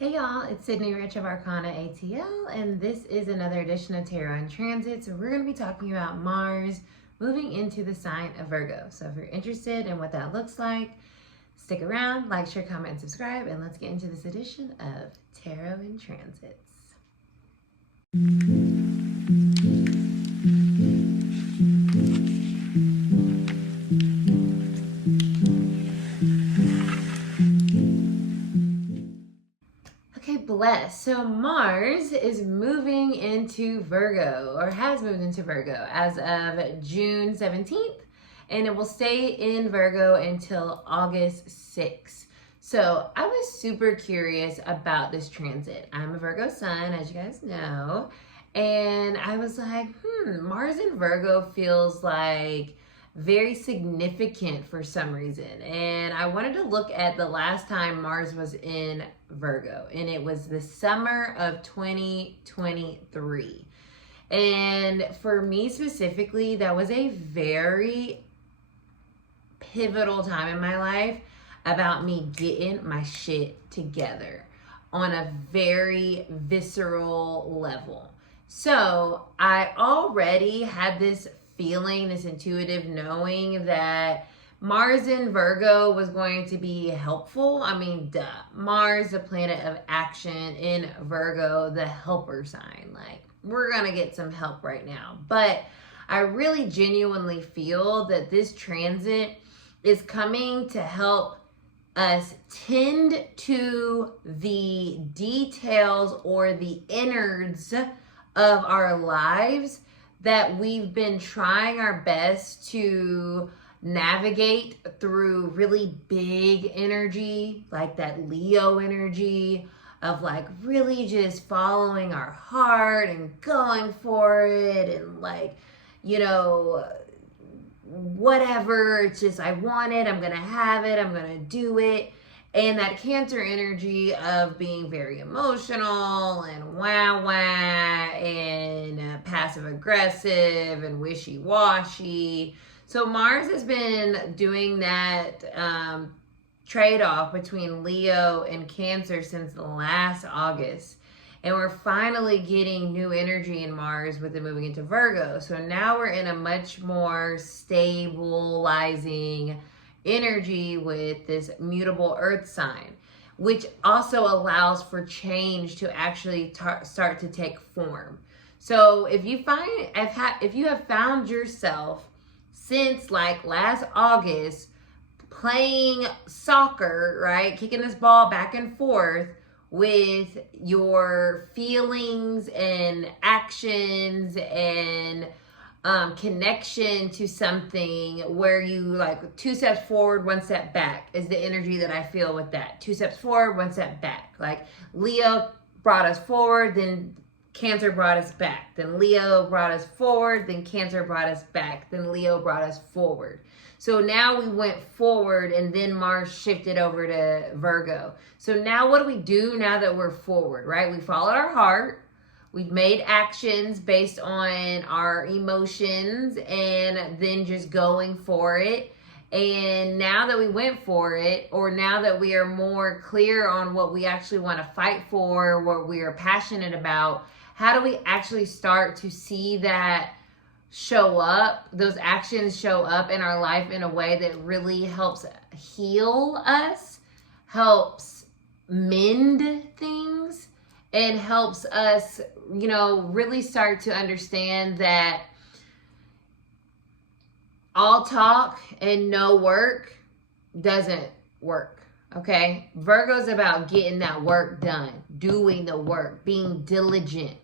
Hey y'all, it's Cidnee Rich of Arcana ATL, and this is another edition of Tarot in Transit. So we're going to be talking about Mars moving into the sign of Virgo. So if you're interested in what that looks like, stick around, like, share, comment, and subscribe, and let's get into this edition of Tarot in Transits. Blessed. So Mars is moving into Virgo, or has moved into Virgo as of June 17th, and it will stay in Virgo until August 6th. So I was super curious about this transit. I'm a Virgo sun, as you guys know, and I was like, Mars in Virgo feels like very significant for some reason. And I wanted to look at the last time Mars was in Virgo, and it was the summer of 2023. And for me specifically, that was a very pivotal time in my life about me getting my shit together on a very visceral level. So I already had this feeling, this intuitive knowing that Mars in Virgo was going to be helpful. I mean, duh. Mars, the planet of action, in Virgo, the helper sign. Like, we're going to get some help right now. But I really genuinely feel that this transit is coming to help us tend to the details or the innards of our lives that we've been trying our best to navigate through really big energy, like that Leo energy of like really just following our heart and going for it and like, you know, whatever, it's just I want it, I'm gonna have it, I'm gonna do it. And that Cancer energy of being very emotional and wah and passive aggressive and wishy-washy. So Mars has been doing that trade-off between Leo and Cancer since last August. And we're finally getting new energy in Mars with it moving into Virgo. So now we're in a much more stabilizing energy with this mutable earth sign, which also allows for change to actually start to take form. So if you have found yourself since like last August playing soccer, right, kicking this ball back and forth with your feelings and actions and connection to something where you like 2 steps forward, 1 step back is the energy that I feel with that. 2 steps forward, 1 step back. Like Leo brought us forward, then Cancer brought us back. Then Leo brought us forward, then Cancer brought us back. Then Leo brought us forward. So now we went forward and then Mars shifted over to Virgo. So now what do we do now that we're forward, right? We followed our heart. We've made actions based on our emotions and then just going for it. And now that we went for it, or now that we are more clear on what we actually want to fight for, what we are passionate about, how do we actually start to see that show up, those actions show up in our life in a way that really helps heal us, helps mend things, and helps us, you know, really start to understand that all talk and no work doesn't work, okay? Virgo's about getting that work done, doing the work, being diligent,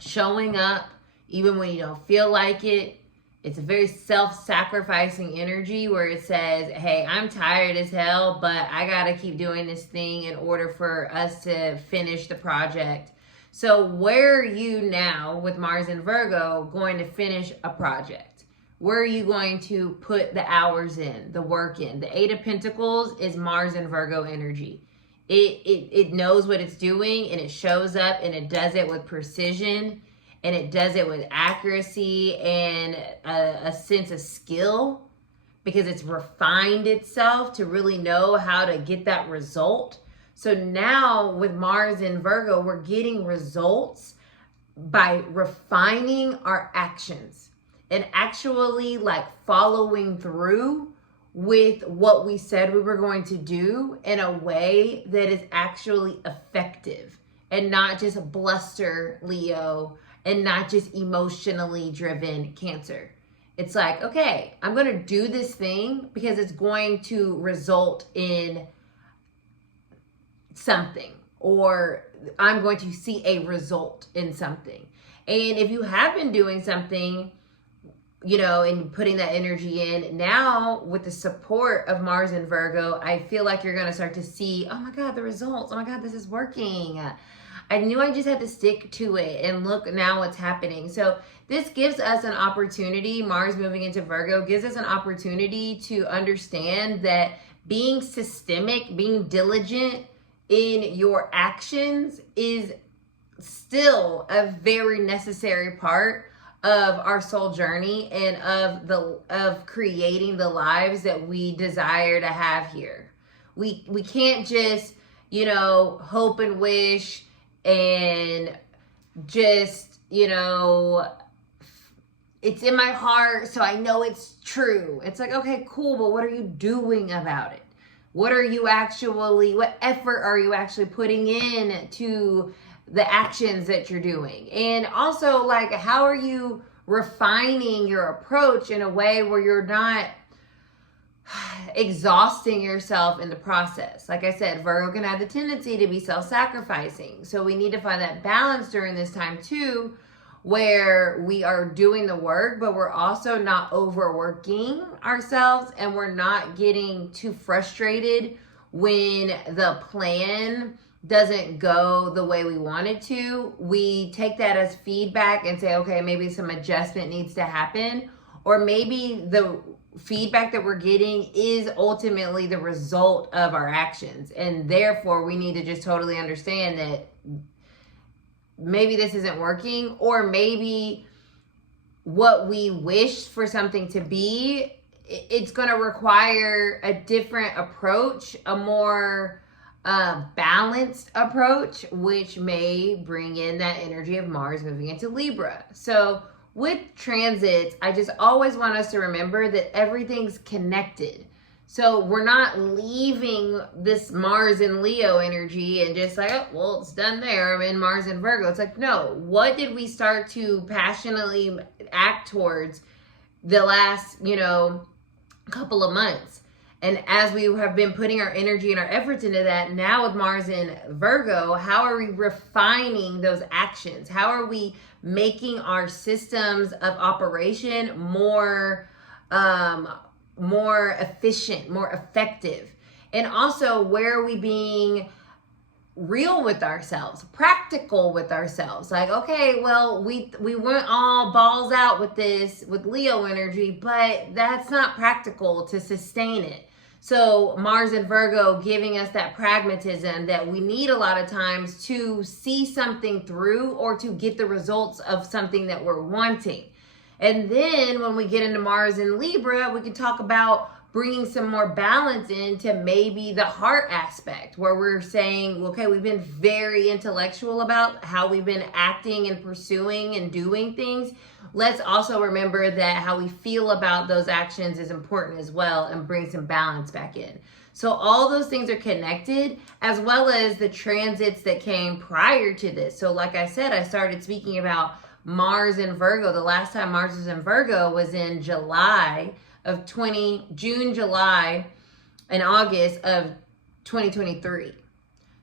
showing up even when you don't feel like it. It's a very self-sacrificing energy where it says, hey, I'm tired as hell, but I gotta keep doing this thing in order for us to finish the project. So where are you now with Mars and Virgo going to finish a project? Where are you going to put the hours in, the work in? The Eight of Pentacles is Mars and Virgo energy. It knows what it's doing, and it shows up, and it does it with precision, and it does it with accuracy and a sense of skill, because it's refined itself to really know how to get that result. So now with Mars in Virgo, we're getting results by refining our actions and actually like following through with what we said we were going to do in a way that is actually effective and not just bluster Leo and not just emotionally driven Cancer. It's like, okay, I'm going to do this thing because it's going to result in something, or I'm going to see a result in something. And if you have been doing something, you know, and putting that energy in, now with the support of Mars in Virgo, I feel like you're going to start to see, oh my God, the results. Oh my God, this is working. I knew I just had to stick to it, and look now what's happening. So this gives us an opportunity, Mars moving into Virgo gives us an opportunity to understand that being systemic, being diligent in your actions is still a very necessary part of our soul journey and of creating the lives that we desire to have here. We can't just, you know, hope and wish and just, you know, it's in my heart, so I know it's true. It's like, okay, cool, but what are you doing about it? What effort are you actually putting in to the actions that you're doing? And also, like, how are you refining your approach in a way where you're not exhausting yourself in the process? Like I said, Virgo can have the tendency to be self-sacrificing. So we need to find that balance during this time too, where we are doing the work, but we're also not overworking ourselves, and we're not getting too frustrated when the plan doesn't go the way we want it to. We take that as feedback and say, okay, maybe some adjustment needs to happen, or maybe the feedback that we're getting is ultimately the result of our actions, and therefore we need to just totally understand that maybe this isn't working, or maybe what we wish for something to be, it's going to require a different approach, a more balanced approach, which may bring in that energy of Mars moving into Libra. So with transits, I just always want us to remember that everything's connected. So we're not leaving this Mars in Leo energy and just like, oh, well, it's done there. I'm in Mars in Virgo. It's like, no, what did we start to passionately act towards the last, you know, couple of months? And as we have been putting our energy and our efforts into that, now with Mars in Virgo, how are we refining those actions? How are we making our systems of operation more efficient, more effective? And also, where are we being real with ourselves, practical with ourselves? Like, okay, well, we went all balls out with this, with Leo energy, but that's not practical to sustain it. So Mars and Virgo giving us that pragmatism that we need a lot of times to see something through, or to get the results of something that we're wanting. And then when we get into Mars in Libra, we can talk about bringing some more balance into maybe the heart aspect, where we're saying, okay, we've been very intellectual about how we've been acting and pursuing and doing things. Let's also remember that how we feel about those actions is important as well, and bring some balance back in. So all those things are connected, as well as the transits that came prior to this. So like I said, I started speaking about Mars in Virgo. The last time Mars was in Virgo was in June, July, and August of 2023.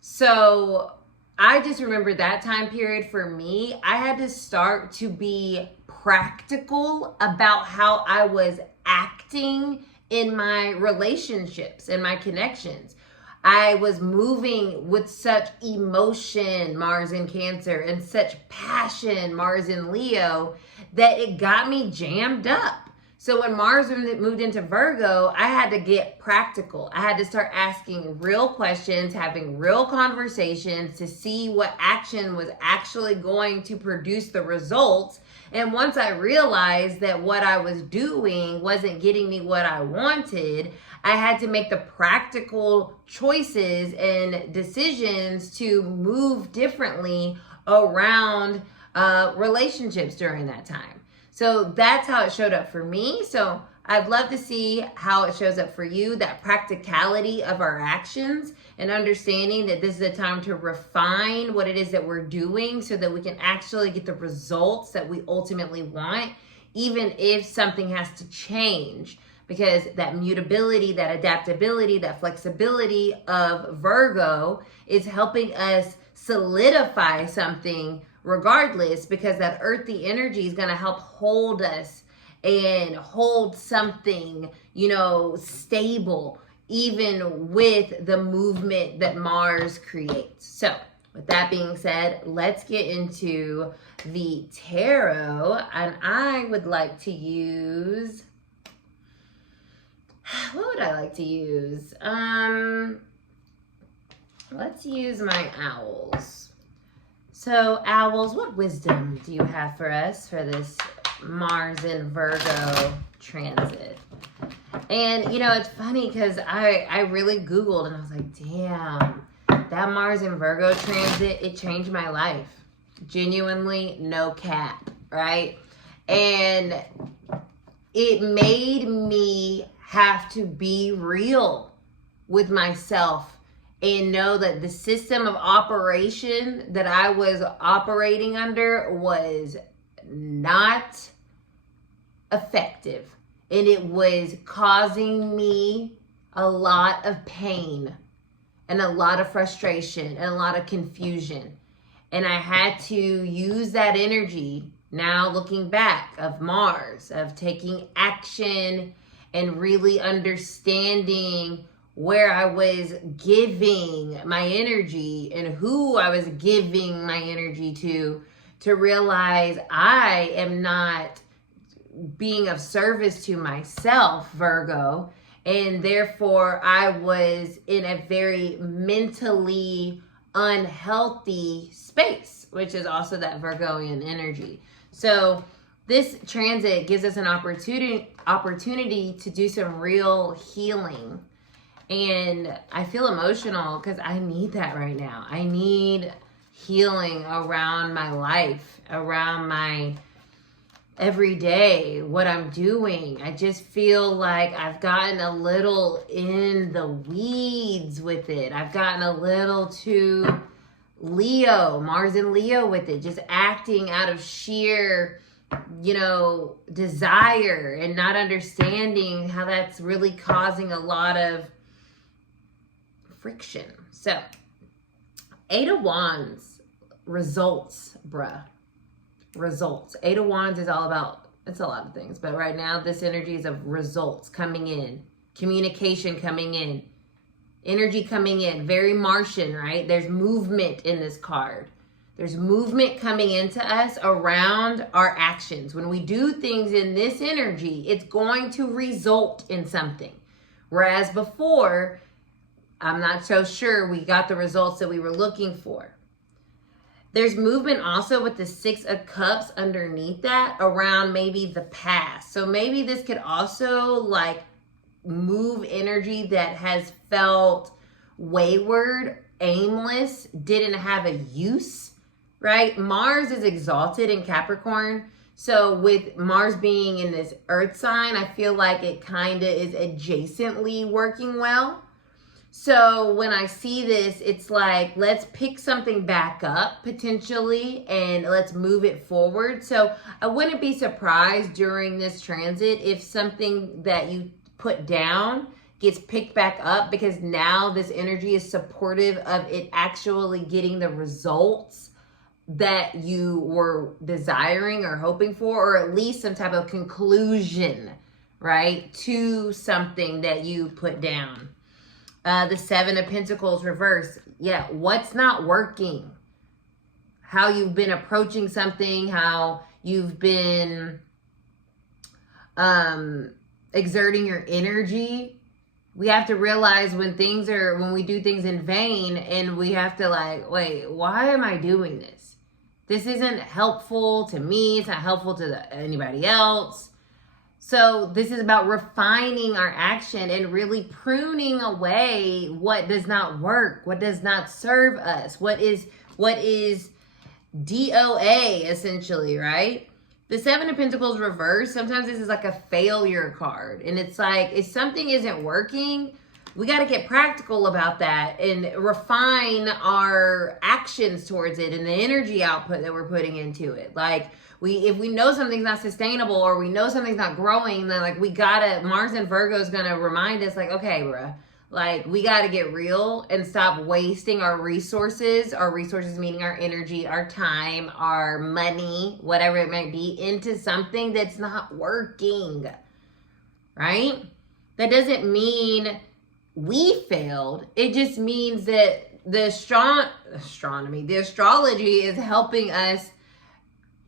So I just remember that time period for me, I had to start to be practical about how I was acting in my relationships and my connections. I was moving with such emotion, Mars in Cancer, and such passion, Mars in Leo, that it got me jammed up. So when Mars moved into Virgo, I had to get practical. I had to start asking real questions, having real conversations to see what action was actually going to produce the results. And once I realized that what I was doing wasn't getting me what I wanted, I had to make the practical choices and decisions to move differently around relationships during that time. So that's how it showed up for me. So I'd love to see how it shows up for you, that practicality of our actions and understanding that this is a time to refine what it is that we're doing so that we can actually get the results that we ultimately want, even if something has to change. Because that mutability, that adaptability, that flexibility of Virgo is helping us solidify something regardless, because that earthy energy is going to help hold us and hold something, stable, even with the movement that Mars creates. So with that being said, let's get into the tarot. And I would like to use, what would I like to use? Let's use my owls. So owls, what wisdom do you have for us for this Mars in Virgo transit? And it's funny because I really Googled and I was like, damn, that Mars in Virgo transit, it changed my life. Genuinely, no cap, right? And it made me have to be real with myself and know that the system of operation that I was operating under was not effective. And it was causing me a lot of pain and a lot of frustration and a lot of confusion. And I had to use that energy, now looking back, of Mars, of taking action and really understanding where I was giving my energy and who I was giving my energy to realize I am not being of service to myself, Virgo, and therefore I was in a very mentally unhealthy space, which is also that Virgoian energy. So this transit gives us an opportunity to do some real healing. And I feel emotional because I need that right now. I need healing around my life, around my everyday, what I'm doing. I just feel like I've gotten a little in the weeds with it. I've gotten a little too Leo, Mars and Leo with it, just acting out of sheer, desire and not understanding how that's really causing a lot of friction. So, Eight of Wands, results, bruh. Results. Eight of Wands is all about, it's a lot of things, but right now this energy is of results coming in, communication coming in, energy coming in, very Martian, right? There's movement in this card. There's movement coming into us around our actions. When we do things in this energy, it's going to result in something. Whereas before, I'm not so sure we got the results that we were looking for. There's movement also with the Six of Cups underneath that around maybe the past. So maybe this could also move energy that has felt wayward, aimless, didn't have a use, right? Mars is exalted in Capricorn. So with Mars being in this earth sign, I feel like it kind of is adjacently working well. So when I see this, it's like, let's pick something back up potentially and let's move it forward. So I wouldn't be surprised during this transit if something that you put down gets picked back up, because now this energy is supportive of it actually getting the results that you were desiring or hoping for, or at least some type of conclusion, right, to something that you put down. The Seven of Pentacles reverse. Yeah, what's not working? How you've been approaching something, how you've been exerting your energy. We have to realize when we do things in vain, and we have to wait, why am I doing this? This isn't helpful to me. It's not helpful to anybody else. So this is about refining our action and really pruning away what does not work, what does not serve us, what is DOA essentially, right? The Seven of Pentacles reversed, sometimes this is like a failure card. And it's like, if something isn't working, we got to get practical about that and refine our actions towards it and the energy output that we're putting into it. Like, if we know something's not sustainable or we know something's not growing, then like Mars and Virgo is going to remind us like, okay, bruh, like we got to get real and stop wasting our resources meaning our energy, our time, our money, whatever it might be, into something that's not working, right? That doesn't mean we failed. It just means that the astrology is helping us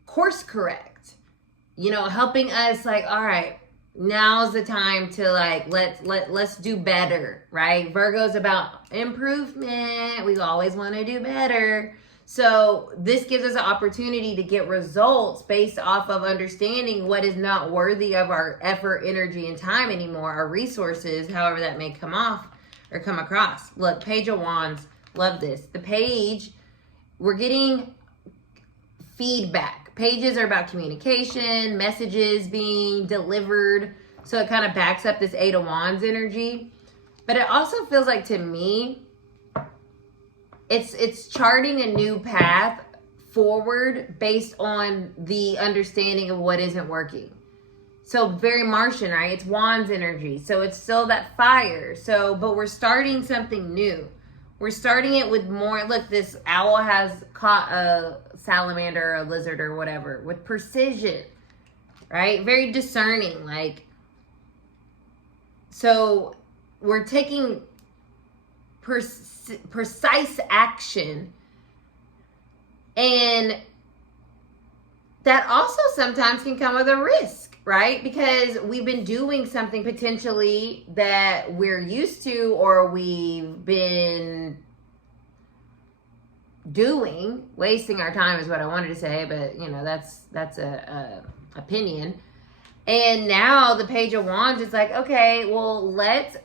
course correct, helping us like, all right, now's the time to like, let's do better, right? Virgo's about improvement. We always want to do better. So this gives us an opportunity to get results based off of understanding what is not worthy of our effort, energy, and time anymore, our resources, however that may come off or come across. Look, Page of Wands, love this. The page, we're getting feedback. Pages are about communication, messages being delivered. So it kind of backs up this Eight of Wands energy. But it also feels like, to me, it's charting a new path forward based on the understanding of what isn't working. So very Martian, right? It's Wands energy. So it's still that fire. But we're starting something new. We're starting it with more, look, this owl has caught a salamander, a lizard, or whatever, with precision, right? Very discerning, like, so we're taking precise action, and that also sometimes can come with a risk, right? Because we've been doing something potentially that we're used to, or we've been wasting our time is what I wanted to say, but that's a opinion. And now the Page of Wands is like, okay, well, let's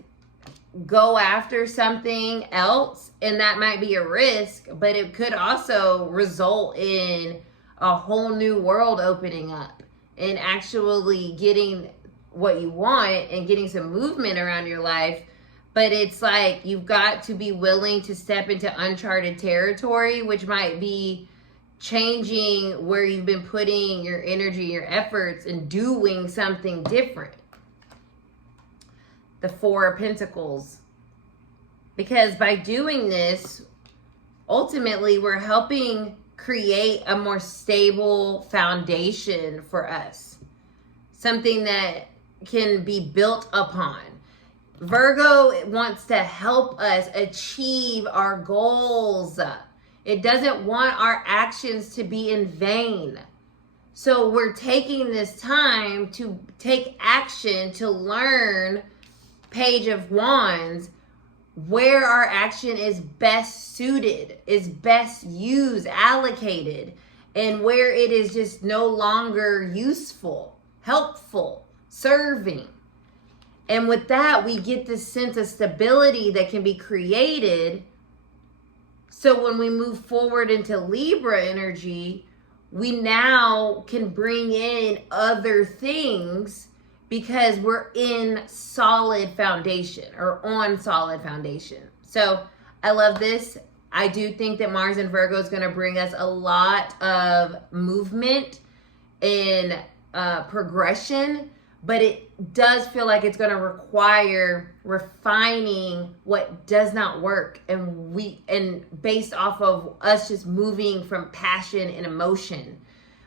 go after something else, and that might be a risk, but it could also result in a whole new world opening up and actually getting what you want and getting some movement around your life. But it's like, you've got to be willing to step into uncharted territory, which might be changing where you've been putting your energy, your efforts, and doing something different. The Four of Pentacles. Because by doing this, ultimately, we're helping create a more stable foundation for us. Something that can be built upon. Virgo wants to help us achieve our goals. It doesn't want our actions to be in vain. So we're taking this time to take action to learn, Page of Wands, where our action is best suited, is best used, allocated, and where it is just no longer useful, helpful, serving. And with that, we get this sense of stability that can be created. So when we move forward into Libra energy, we now can bring in other things because we're in solid foundation, or on solid foundation. So I love this. I do think that Mars and Virgo is going to bring us a lot of movement and progression, but it does feel like it's going to require refining what does not work, and based off of us just moving from passion and emotion.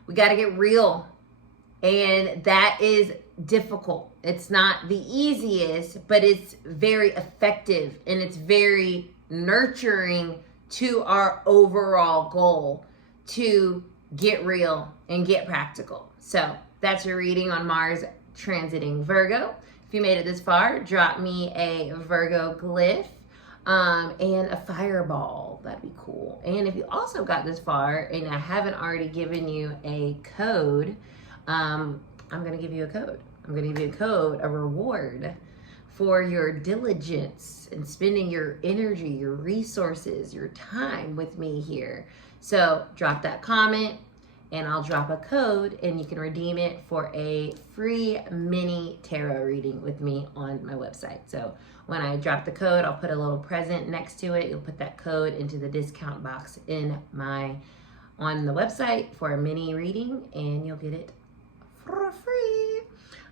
We got to get real, and that is difficult. It's not the easiest, but it's very effective, and it's very nurturing to our overall goal to get real and get practical. So that's your reading on Mars transiting Virgo. If you made it this far, drop me a Virgo glyph and a fireball. That'd be cool. And if you also got this far and I haven't already given you a code, I'm going to give you a code. I'm going to give you a code, a reward for your diligence and spending your energy, your resources, your time with me here. So drop that comment and I'll drop a code and you can redeem it for a free mini tarot reading with me on my website. So when I drop the code, I'll put a little present next to it. You'll put that code into the discount box on the website for a mini reading and you'll get it for free.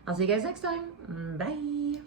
I'll see you guys next time. Bye.